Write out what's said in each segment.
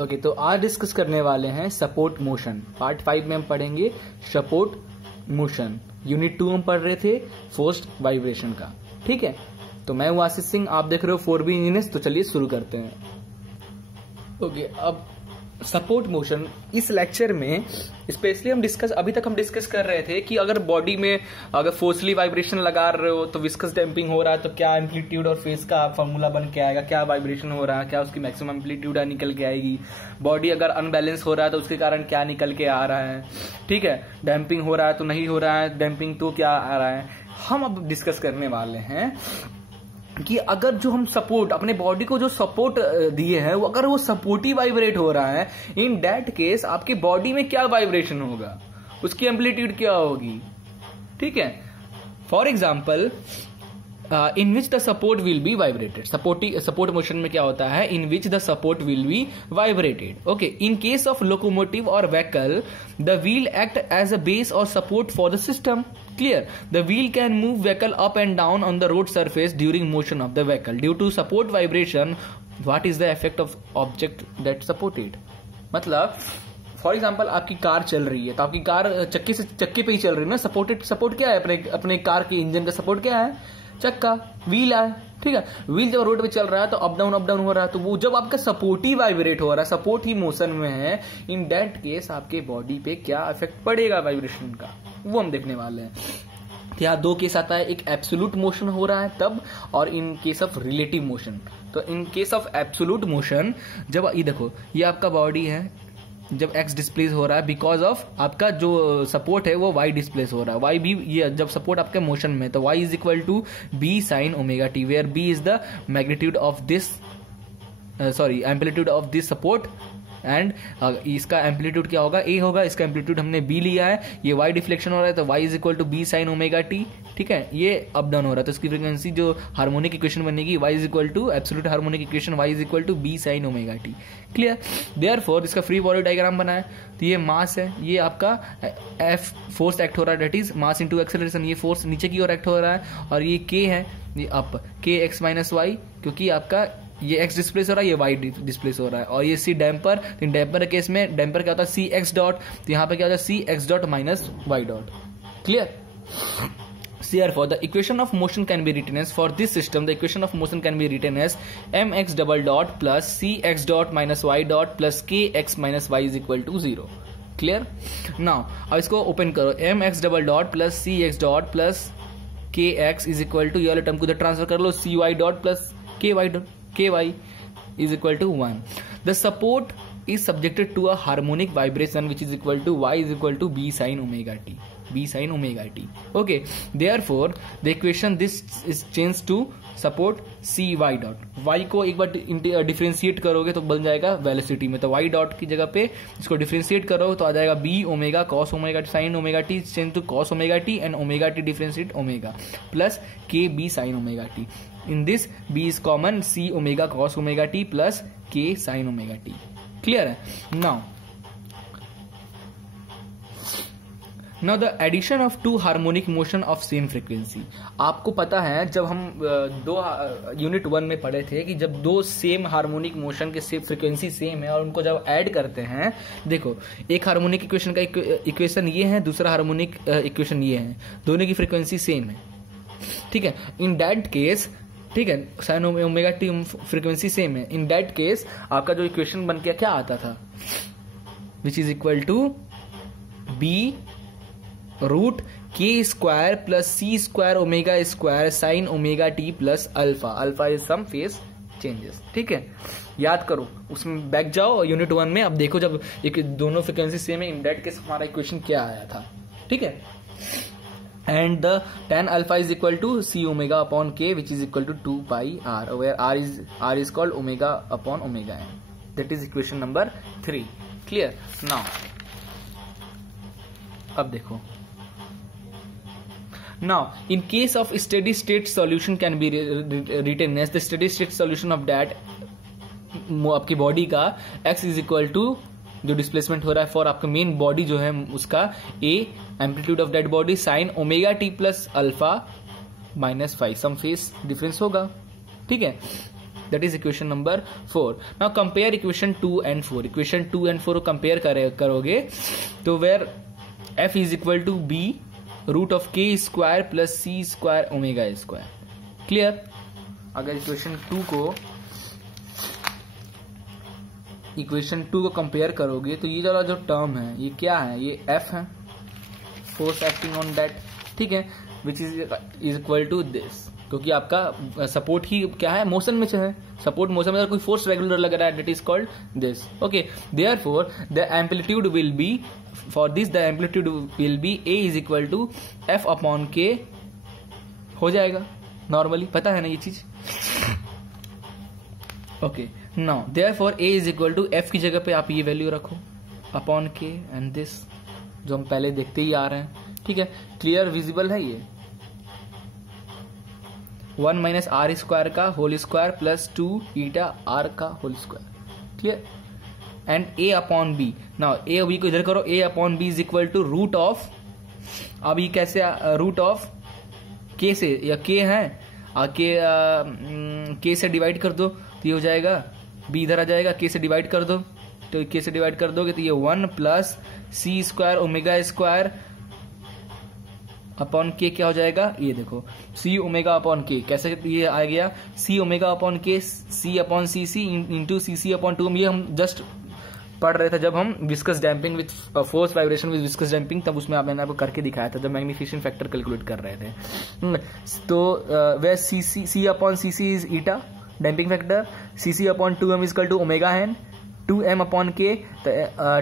Okay, तो आज discuss करने वाले हैं सपोर्ट मोशन। पार्ट 5 में हम पढ़ेंगे सपोर्ट मोशन। यूनिट 2 हम पढ़ रहे थे फोर्स्ड वाइब्रेशन का। ठीक है, तो मैं हूं आशीष सिंह, आप देख रहे हो 4B इंजीनियर्स। तो चलिए शुरू करते हैं। ओके, अब सपोर्ट मोशन इस लेक्चर में स्पेशली हम डिस्कस कर रहे थे कि अगर बॉडी में अगर फोर्सली वाइब्रेशन लगा रहे हो तो विस्कस डैम्पिंग हो रहा है, तो क्या एम्पलीट्यूड और फेज का फॉर्मूला बन के आएगा, क्या वाइब्रेशन हो रहा है, क्या उसकी मैक्सिमम एम्पलीट्यूड निकल के आएगी। बॉडी अगर अनबैलेंस हो रहा है तो उसके कारण क्या निकल के आ रहा है। ठीक है, डैम्पिंग हो रहा है तो नहीं हो रहा है, डैम्पिंग तो क्या आ रहा है। हम अब डिस्कस करने वाले हैं कि अगर जो हम सपोर्ट अपने बॉडी को जो सपोर्ट दिए हैं वो अगर वो सपोर्टिव वाइब्रेट हो रहा है, इन दैट केस आपकी बॉडी में क्या वाइब्रेशन होगा, उसकी एम्पलीट्यूड क्या होगी। ठीक है, for example in which the support will be vibrated. Support motion में क्या होता है, in which the support will be vibrated. Okay, in case of locomotive और vehicle the wheel act as a base और support for the system. Clear. The wheel can move vehicle up and down on the road surface during motion of the vehicle. Due to support vibration, what is the effect of object that supported? मतलब for example आपकी car चल रही है तो आपकी car चक्के पे ही चल रही है ना। सपोर्ट क्या है अपने कार के इंजन का सपोर्ट क्या है, चक्का, व्हील है। ठीक है, व्हील जब रोड पे चल रहा है तो अप डाउन हो रहा है, तो वो जब आपका सपोर्ट ही वाइब्रेट हो रहा है, सपोर्ट ही मोशन में है, इन दैट केस आपके बॉडी पे क्या इफेक्ट पड़ेगा वाइब्रेशन का, वो हम देखने वाले हैं। यहाँ दो केस आता है, एक एब्सोल्यूट मोशन हो रहा है तब, और in case of relative motion. तो in case of absolute motion जब ये देखो, ये आपका बॉडी है, जब x डिस्प्लेस हो रहा है बिकॉज ऑफ आपका जो सपोर्ट है वो y डिस्प्लेस हो रहा है। y भी ये जब सपोर्ट आपके मोशन में, तो y is equal to b sine omega t, where b is the magnitude of this amplitude of this support, and इसका एम्पलीट्यूड क्या होगा, a होगा, इसका एम्पलीट्यूड हमने b लिया है, ये y डिफ्लेक्शन हो रहा है तो y is equal to b sine omega t. ठीक है, ये अप डाउन हो रहा है तो इसकी फ्रीक्वेंसी जो हार्मोनिक इक्वेशन बनेगी y is equal to absolute harmonic equation y is equal to b sine omega t. Clear. Therefore इसका फ्री बॉडी डायग्राम बना है, तो ये मास है, ये आपका f फोर्स एक्ट हो रहा है, that is mass into acceleration, ये फोर्स नीचे की ओर एक्ट हो रहा है, और ये k है, ये अप k x माइनस वाई, क्योंकि आपका ये x डिस्प्लेस हो रहा है, ये y डिस्प्लेस हो रहा है, और ये c डैम्पर। तो डैम्पर के केस में डैम्पर क्या होता है, सी एक्स डॉट, तो यहाँ पे क्या होता है C X dot minus Y dot. Clear. Therefore, the equation of motion can be written as, for this system, the equation of motion can be written as mx double dot plus cx dot minus y dot plus kx minus y is equal to 0. Clear? Now, अब इसको open करो, mx double dot plus cx dot plus kx is equal to, ये वाले term को transfer कर लो, cy dot plus ky is equal to 1. The support is subjected to a harmonic vibration which is equal to y is equal to b sin omega t. b sin omega t. Okay, therefore the equation this is changed to support cy dot. y को एक बार differentiate करोगे तो बन जाएगा velocity में, तो y dot की जगह पे इसको डिफरेंशिएट करो तो आ जाएगा b omega cos omega sin omega t change to cos omega t and omega t differentiate omega plus k b sin omega t. In this b is common, c omega cos omega t plus k sin omega t. Clear है। Now the addition of two harmonic motion of same frequency. आपको पता है जब हम दो unit 1 में पढ़े थे कि जब दो सेम हार्मोनिक मोशन के सेम फ्रीक्वेंसी सेम है और उनको जब ऐड करते हैं, देखो एक हार्मोनिक इक्वेशन का इक्वेशन ये है, दूसरा हार्मोनिक इक्वेशन ये है, दोनों की फ्रीक्वेंसी सेम है। ठीक है, इन दैट केस, ठीक है, sign omega T frequency same है, इन दैट केस आपका जो इक्वेशन बन के क्या आता था, which is equal to B root K square plus C square omega square sine omega T plus alpha. Alpha is some phase changes. ठीक है, याद करो, उसमें बैक जाओ यूनिट 1 में, अब देखो जब एक दोनों फ्रीक्वेंसी सेम है, इन दैट केस हमारा इक्वेशन क्या आया था। ठीक है, and the tan alpha is equal to c omega upon k which is equal to 2 pi r, where r is called omega upon omega n. That is equation number 3. Clear? Now अब देखो, now in case of steady state solution can be written as, the steady state solution of that आपकी body का x is equal to जो displacement हो रहा है for आपका main body जो है उसका a amplitude of that body sine omega T plus alpha minus five, some phase difference होगा। ठीक है, that is equation number 4. Now compare equation 2 and 4. Equation 2 and 4 को कंपेयर करोगे तो where f is equal to b root of k square plus c square omega square. Clear. अगर equation 2 को compare करोगे तो ये वाला जो टर्म है ये क्या है, ये f है, फोर्स एक्टिंग ऑन दैट. ठीक है, which is equal to this, क्योंकि आपका सपोर्ट ही क्या है, मोशन में है. सपोर्ट मोशन में कोई फोर्स रेगुलर लग रहा है, that is called this. Okay, therefore the amplitude will be, for this the amplitude will be a is equal to f upon k हो जाएगा. नॉर्मली पता है ना ये चीज. Okay, now therefore a is equal to f की जगह पे आप ये वैल्यू रखो अपॉन k एंड दिस, जो हम पहले देखते ही आ रहे हैं. ठीक है, क्लियर, विजिबल है ये. 1 माइनस आर स्क्वायर का whole square plus 2 eta R का whole square. Clear. And a upon B. Now a और b को इधर करो. a upon B is equal to root of, अब ये कैसे, रूट ऑफ k से, या k है k से डिवाइड कर दो तो ये हो जाएगा, b इधर आ जाएगा, k से डिवाइड कर दो तो k से डिवाइड कर दोगे तो ये 1 plus c square omega square upon के क्या हो जाएगा, ये देखो c ओमेगा अपॉन के. कैसे ये आ गया, c ओमेगा अपॉन के, c अपॉन सी सी इंटू सी सी अपॉन 2. ये हम जस्ट पढ़ रहे थे जब हम viscous damping with force vibration with viscous damping, तब उसमें मैंने आपको करके दिखाया था जब मैग्निफिकेशन फैक्टर कैलकुलेट कर रहे थे. तो वे C upon C C is eta damping factor, C C upon 2m is equal to omega N, 2m upon K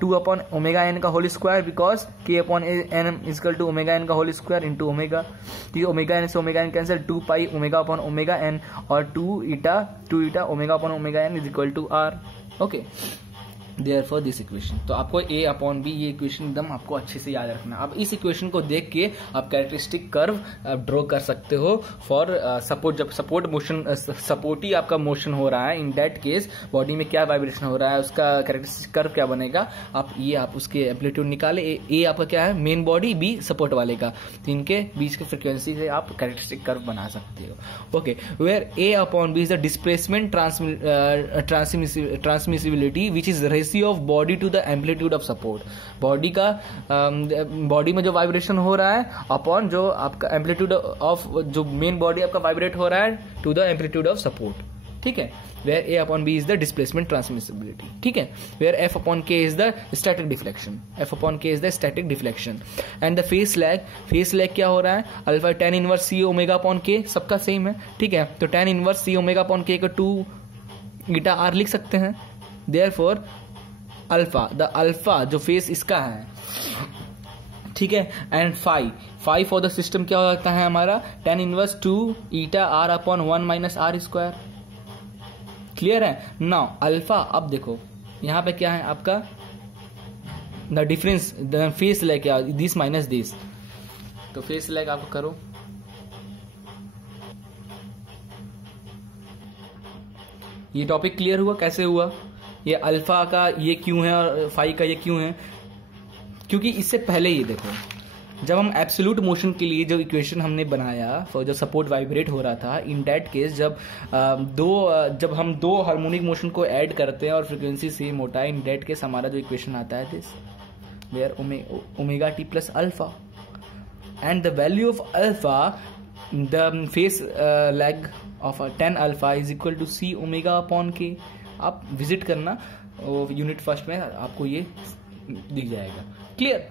2 upon omega N का whole square, because k upon N is equal to omega N का whole square into omega. ये omega N से omega N cancel, 2 pi omega upon omega N और 2 eta omega upon omega N is equal to R. Okay, therefore this equation. तो आपको a upon B ये equation एकदम आपको अच्छे से याद रखना. अब इस इक्वेशन को देख के आप कैरेक्टरिस्टिक कर्व ड्रॉ कर सकते हो फॉर सपोर्ट. जब सपोर्ट मोशन, सपोर्ट ही आपका मोशन हो रहा है, इन दैट केस बॉडी में क्या वाइब्रेशन हो रहा है, उसका कैरेक्टरिस्टिक कर्व क्या बनेगा. आप उसके एम्पलीट्यूड निकाले. a आपका क्या है, मेन बॉडी, b सपोर्ट वाले का, तो इनके बीच के फ्रिक्वेंसी से आप कैरेक्टरिस्टिक कर्व बना सकते हो. Okay, where a upon B is the displacement transmissibility which is ratio of body to the amplitude of support. Body का बॉडी में जो वाइब्रेशन हो रहा है अपॉन जो आपका एम्पलीट्यूड ऑफ, जो मेन बॉडी आपका वाइब्रेट हो रहा है to the amplitude of support. ठीक है, where a upon b is the displacement transmissibility. ठीक है, where f upon k is the static deflection. f upon k is the static deflection. And the phase lag क्या हो रहा है, alpha tan inverse c omega upon k, सबका same है. ठीक है, तो tan inverse c omega upon k को 2 ईटा r लिख सकते हैं. देयरफॉर अल्फा, द अल्फा जो फेस इसका है, ठीक है, and phi for the system क्या होता है हमारा, tan inverse 2 eta r upon 1 minus are square. Clear है. नाउ अल्फा, अब देखो यहां पे क्या है आपका, the difference, the phase lag क्या, दिस माइनस दिस. तो फेस लैग आप करो, ये टॉपिक क्लियर हुआ कैसे हुआ, ये अल्फा का ये क्यों है और फाई का ये क्यों है. क्योंकि इससे पहले ये देखो, जब हम एब्सोल्यूट मोशन के लिए जो इक्वेशन हमने बनाया, जो सपोर्ट वाइब्रेट हो रहा था, इन दैट केस जब हम दो हार्मोनिक मोशन को ऐड करते हैं और फ्रीक्वेंसी सेम होता है, इन दैट केस हमारा जो इक्वेशन आता है this, where omega T plus alpha and the value of alpha, the phase lag of tan alpha is equal to c omega upon k. आप विजिट करना यूनिट फर्स्ट में, आपको ये दिख जाएगा. क्लियर.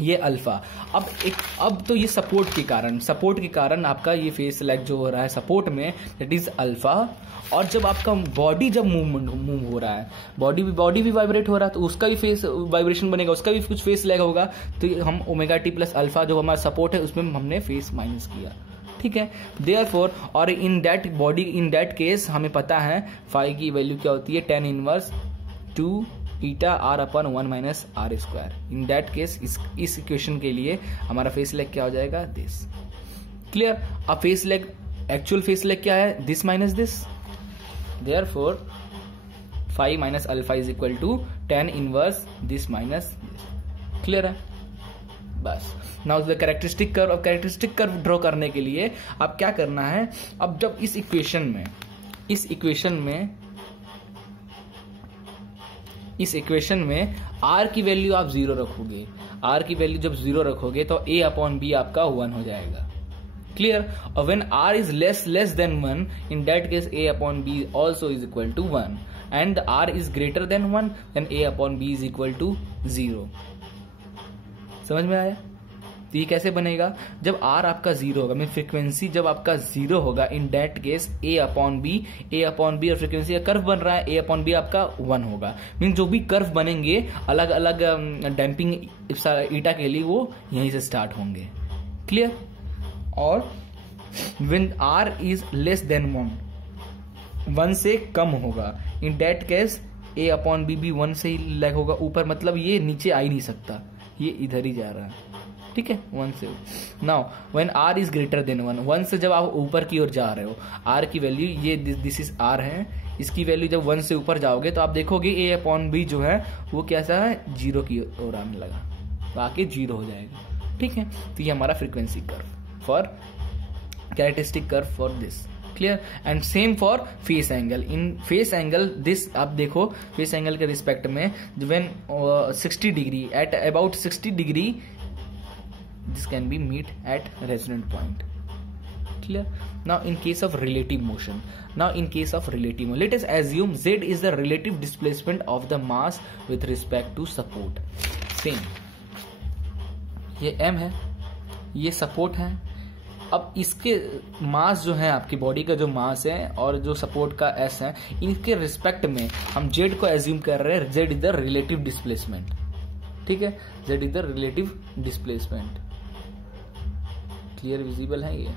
ये अल्फा. अब तो ये सपोर्ट के कारण आपका ये फेस लैग जो हो रहा है सपोर्ट में, दैट इज अल्फा. और जब आपका बॉडी जब मूव हो रहा है, बॉडी भी वाइब्रेट हो रहा है, तो उसका भी फेस वाइब्रेशन बनेगा, उसका भी कुछ फेस लैग होगा. तो हम ओमेगा टी प्लस अल्फा जो हमारा सपोर्ट है उसमें हमने फेस माइनस किया. ठीक है, देयरफॉर, और इन दैट केस हमें पता है फाई की वैल्यू क्या होती है, tan inverse 2 eta r upon 1 minus are square. In that case इस इक्वेशन के लिए हमारा फेस लेग क्या हो जाएगा, दिस. क्लियर. अब phase lag, actual phase lag क्या है, this minus this. Therefore phi minus alpha is equal to tan inverse this minus this. Clear है. बस. Now the characteristic curve. अब कैरेक्टरिस्टिक कर्व ड्रॉ करने के लिए अब क्या करना है, अब जब इस इक्वेशन में इस इक्वेशन में r की वैल्यू आप 0 रखोगे। r की वैल्यू जब 0 रखोगे तो a अपॉन b आपका 1 हो जाएगा। क्लियर? और when r is less than 1, in that case a upon b also is equal to 1, and r is greater than 1, then a upon b is equal to 0। समझ में आया? तो ये कैसे बनेगा? जब r आपका 0 होगा, मीन फ्रीक्वेंसी जब आपका 0 होगा, in that case a upon b और फ्रीक्वेंसी का कर्व बन रहा है, a अपॉन b आपका 1 होगा। मीन जो भी कर्व बनेंगे अलग अलग डैम्पिंग ईटा के लिए वो यहीं से स्टार्ट होंगे। क्लियर? और when r is less than 1 से कम होगा, in that case a upon b भी 1 से ही लैग होगा ऊपर, मतलब ये नीचे आ ही नहीं सकता, ये इधर ही जा रहा है। ठीक है, 1 से। Now when r is greater than 1 से जब आप ऊपर की ओर जा रहे हो, r की वैल्यू ये दिस इज r है, इसकी वैल्यू जब 1 से ऊपर जाओगे तो आप देखोगे a अपॉन b जो है वो कैसा है, 0 की ओर आने लगा, तो आके 0 हो जाएगा। ठीक है, तो ये हमारा frequency curve for characteristic curve for this. Clear? And same for face angle. In face angle this आप देखो, फेस एंगल के रिस्पेक्ट में when 60 degree, at about 60 degree this can be meet at resonant point. Clear? Now in case of relative motion, let us assume z is the relative displacement of the mass with respect to support. Same, ये m है, ये support है। अब इसके मास जो है, आपकी body का जो मास है और जो सपोर्ट का s है, इनके रिस्पेक्ट में हम z को एज्यूम कर रहे हैं, z is the relative displacement. ठीक है, z is the relative displacement. Clear, visible है ये?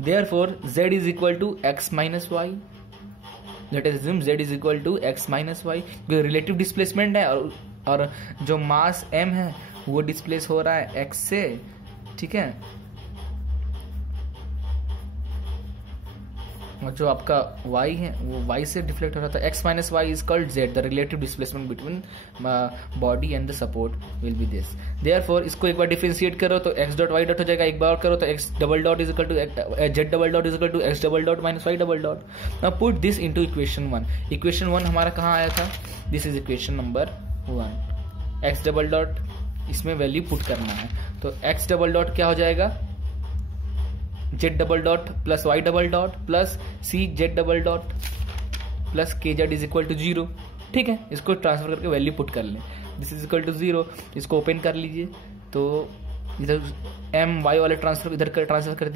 Therefore z is equal to x minus y. Let us assume z is equal to x minus y, जो relative displacement है और जो मास m है वो डिस्प्लेस हो रहा है x से। ठीक है, और जो आपका y है वो y से डिफ्लेक्ट हो रहा था। x minus y is called z, the relative displacement between body and the support will be this. Therefore इसको एक बार डिफरेंशिएट करो तो x डॉट y डॉट हो जाएगा, एक बार और करो तो x double dot is equal to z double dot is equal to x double dot minus y double dot. Now put this into equation 1। Equation 1 हमारा कहाँ आया था? This is equation number 1। x double dot इसमें value put करना है, तो x double dot क्या हो जाएगा? z double dot plus y double dot plus c z double dot plus k z is equal to 0। ठीक है, इसको ट्रांसफर करके वैल्यू पुट कर लें। दिस इज इक्वल टू 0, इसको ओपन कर लीजिए, तो इधर m y वाले ट्रांसफर इधर ट्रांसफर कर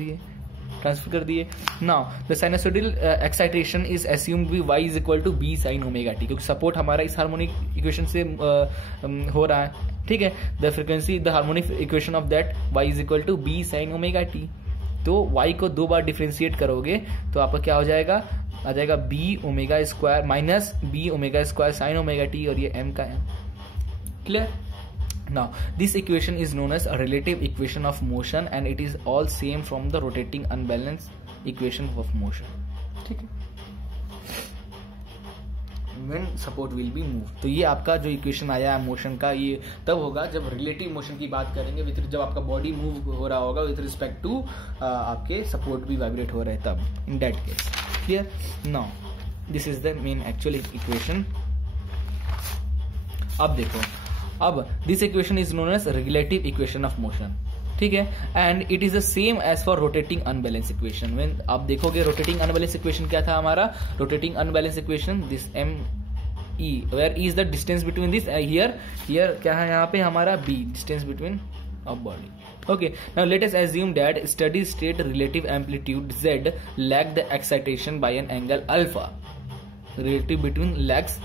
दिए। Now the sinusoidal excitation is assumed be y is equal to b sin omega t, क्योंकि सपोर्ट हमारा इस हार्मोनिक इक्वेशन से हो रहा है। ठीक है, the frequency the harmonic equation of that y is equal to b sin omega t। तो y को 2 बार डिफरेंशिएट करोगे तो आपका क्या हो जाएगा? आ जाएगा b omega square minus b omega square sine omega t, और ये m का m। Clear? Now this equation is known as a relative equation of motion and it is all same from the rotating unbalance equation of motion. ठीक है, when support will be moved। तो ये आपका जो equation आया है motion का, ये तब होगा जब रिलेटिव मोशन की बात करेंगे, जब आपका बॉडी मूव हो रहा होगा विथ रिस्पेक्ट टू आपके सपोर्ट भी वाइब्रेट हो रहे हैं, तब in that case. Clear? Now this is the main actual equation. अब देखो, अब this equation is known as relative equation of motion. ठीक है, and it is the same as for rotating unbalance equation. When आप देखोगे rotating unbalance equation क्या था हमारा? Rotating unbalance equation this m e, where e is the distance between this, here क्या है यहाँ पे हमारा b, distance between of body. Okay, now let us assume that steady state relative amplitude z lag the excitation by an angle alpha, relative between lags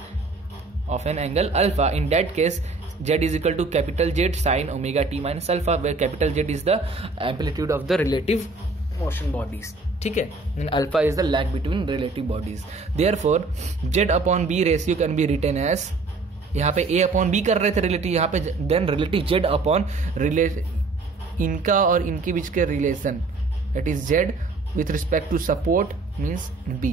of an angle alpha. In that case z is equal to capital Z sin omega t minus alpha, where capital Z is the amplitude of the relative motion bodies. ठीक है, and alpha is the lag between relative bodies. Therefore z upon b ratio can be written as, यहाँ पे a upon b कर रहे थे relative, यहाँ पे then relative z upon इनका और इनके बीच के relation, that is z with respect to support means b,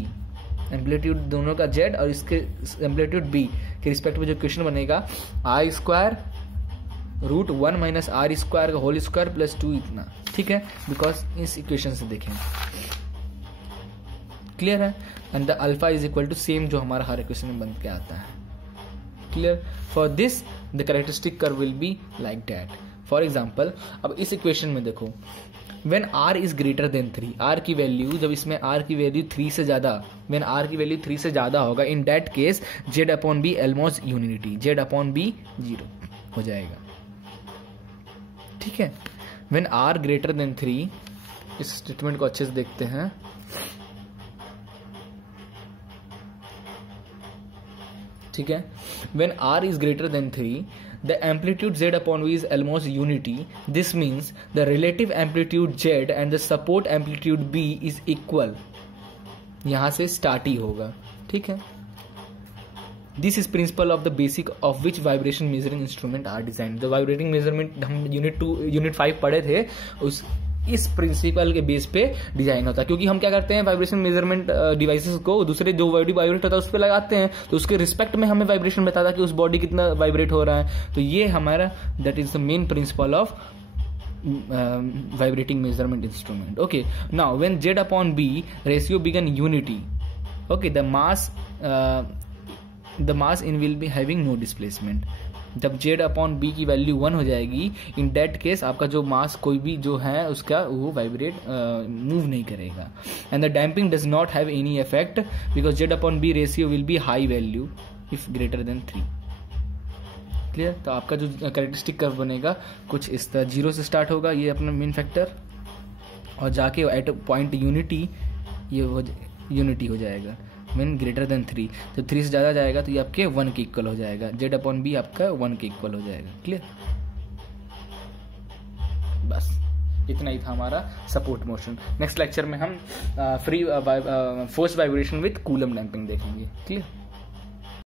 amplitude दोनों का z और इसके एम्पलीट्यूड b के रिस्पेक्ट में जो इक्वेशन बनेगा i square root 1 minus r square का होल स्क्वायर प्लस 2 इतना। ठीक है, बिकॉज इस इक्वेशन से देखें क्लियर है। And the alpha is equal to same जो हमारा हर इक्वेशन में बन के आता है। Clear. For this the characteristic curve will be like that. For example अब इस इक्वेशन में देखो, when r is greater than 3, r की वैल्यू जब इसमें r की वैल्यू 3 से ज्यादा, व्हेन r की वैल्यू 3 से ज्यादा होगा, in that case z upon b almost unity, z upon b 0 हो जाएगा। ठीक है। व्हेन r ग्रेटर देन 3, इस स्टेटमेंट को अच्छे से देखते हैं। ठीक है। When r is greater than 3, the amplitude z upon v is almost unity. This means the relative amplitude z and the support amplitude b is equal. यहां से स्टार्ट ही होगा। ठीक है। This is principle of the basic of which vibration measuring instrument are designed. The vibrating measurement हम unit 5 पढ़े थे, इस principal के बेस पे डिजाइन होता है। क्योंकि हम क्या करते हैं, वाइब्रेशन मेजरमेंट डिवाइसेस को दूसरे जो बॉडी वाइब्रेट होता है उस पर लगाते हैं, तो उसके रिस्पेक्ट में हमें वाइब्रेशन बताता है कि उस बॉडी कितना वाइब्रेट हो रहा है। तो ये हमारा that is the main principle of vibrating measurement instrument. Okay, now when z upon b ratio begin unity, okay, the mass in will be having no displacement. जब z अपॉन बी की value 1 हो जाएगी, इन that case आपका जो मास कोई भी जो है उसका वो वाइब्रेट मूव नहीं करेगा। And the damping does not have any effect because z upon b ratio will be high value if greater than 3। Clear. तो आपका जो कैरेक्टरिस्टिक कर्व बनेगा कुछ इस तरह 0 से स्टार्ट होगा, ये अपना मेन फैक्टर, और जाके एट पॉइंट यूनिटी ये यूनिटी हो जाएगा व्हेन ग्रेटर देन 3। तो 3 से ज़्यादा जाएगा तो ये आपके 1 के इक्वल हो जाएगा, z अपॉन बी आपका 1 के इक्वल हो जाएगा। क्लियर। बस इतना ही था हमारा सपोर्ट मोशन। नेक्स्ट लेक्चर में हम free force vibration with coulomb damping देखेंगे। क्लियर।